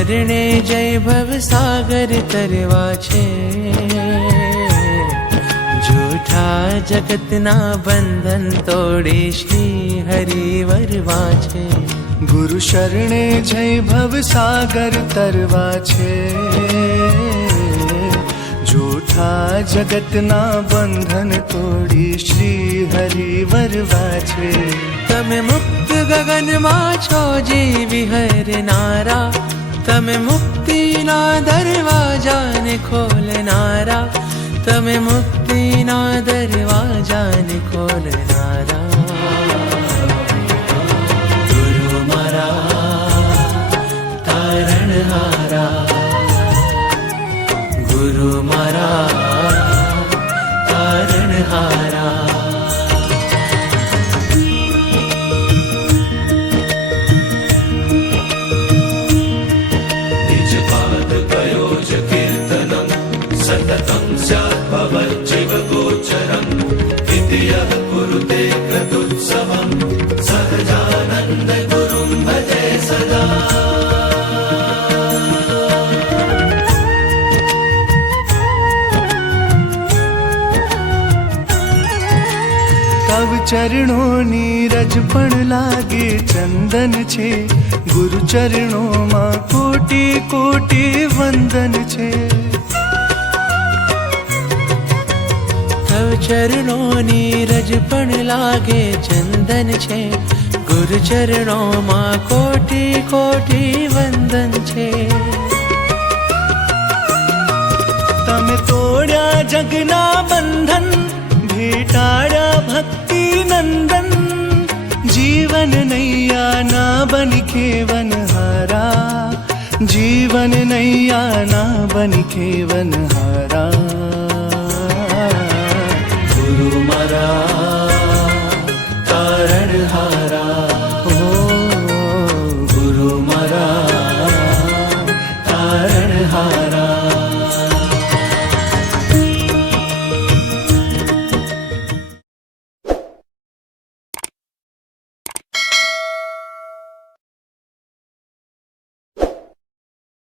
શરણે જય ભવ સાગર તરવા છે, જૂઠા જગતના બંધન તોડી શ્રી હરિ વરવા છે. ગુરુ શરણે જય ભવ સાગર તરવા છે, જૂઠા જગતના બંધન તોડી શ્રી હરિ વરવા છે. તમે મુક્ત ગગનમાં છો જીવી હરનારા, તમે મુક્તિના દરવાજાને ખોલનારા, તમે મુક્તિના દરવાજાને ખોલનારા. ગુરુ મારા તારણહારા, ગુરુ મારા તારણહારા. सततं स्यात् भवज्जीव गोचरम् इति यः कुरुते क्रतुत्सवम् सहजानन्द गुरुं भजे सदा. તવ ચરણોની રજ પણ લાગે ચંદન છે, ગુરુ ચરણોમાં કોટી કોટી વંદન છે. તવ ચરણોની રજ પણ લાગે ચંદન છે, ગુરુ ચરણોમાં કોટી કોટી વંદન છે. તમે તોડ્યા જગના બંધન, ભેટાડ્યા ભક્તિ નંદન, જીવન નૈયા ના બની ખેવન હારા, જીવન નૈયા ના બની ખેવન હારા. ગુરુ મારા